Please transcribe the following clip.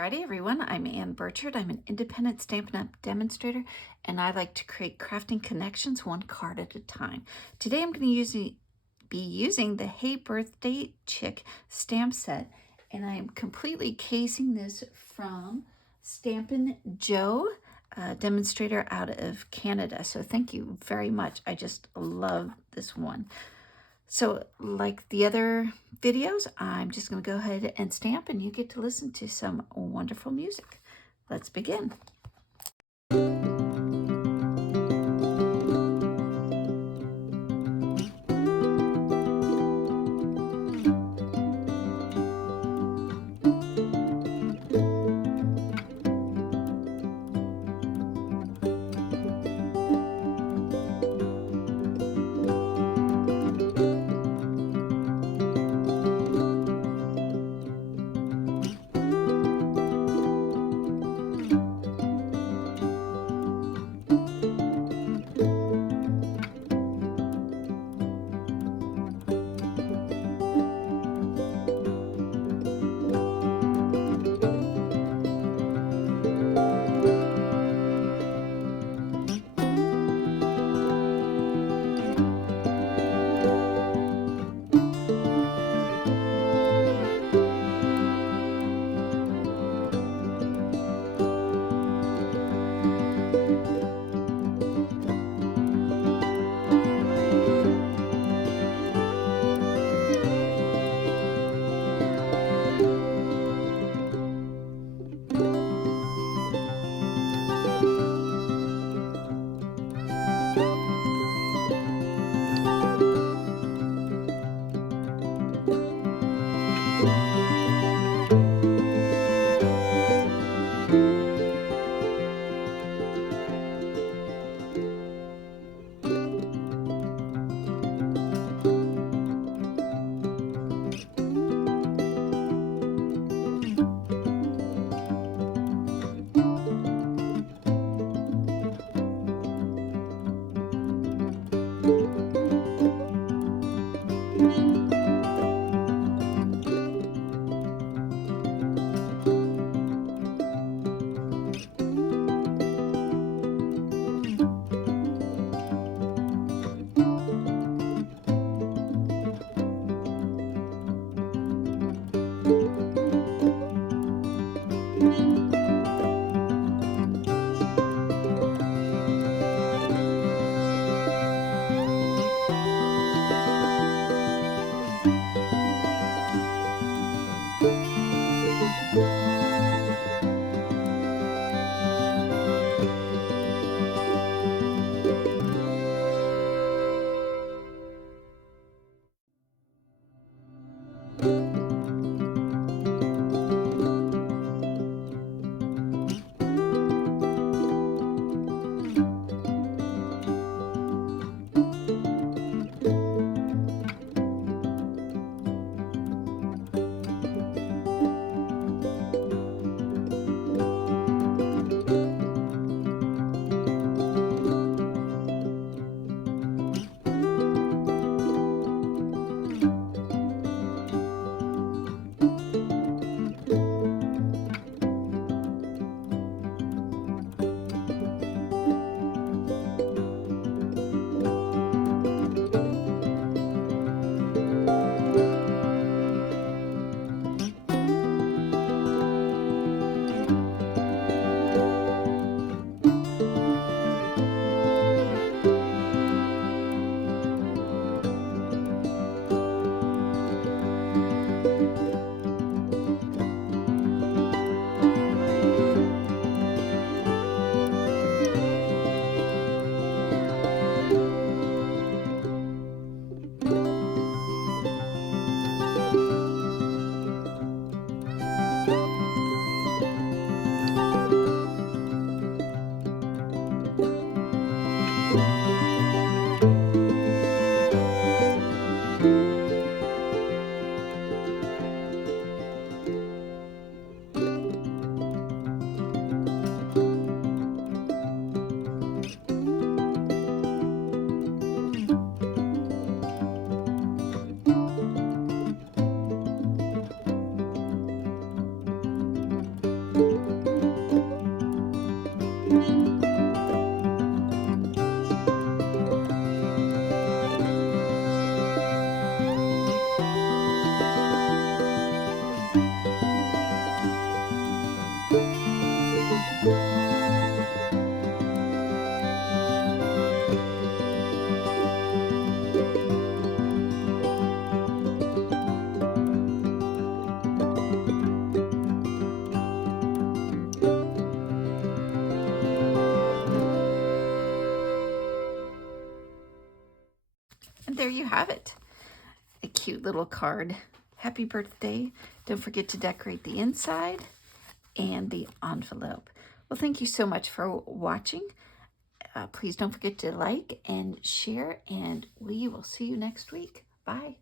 Friday, everyone. I'm Ann Burchard. I'm an independent Stampin' Up! Demonstrator, and I like to create crafting connections one card at a time. Today, I'm going to be using the Hey Birthday Chick stamp set, and I'm completely casing this from Stampin' Joe, demonstrator out of Canada. So thank you very much. I just love this one. So like the other videos, I'm just going to go ahead and stamp, and you get to listen to some wonderful music. Let's begin. have it. A cute little card. Happy birthday. Don't forget to decorate the inside and the envelope. Well, thank you so much for watching. Please don't forget to like and share, and we will see you next week. Bye.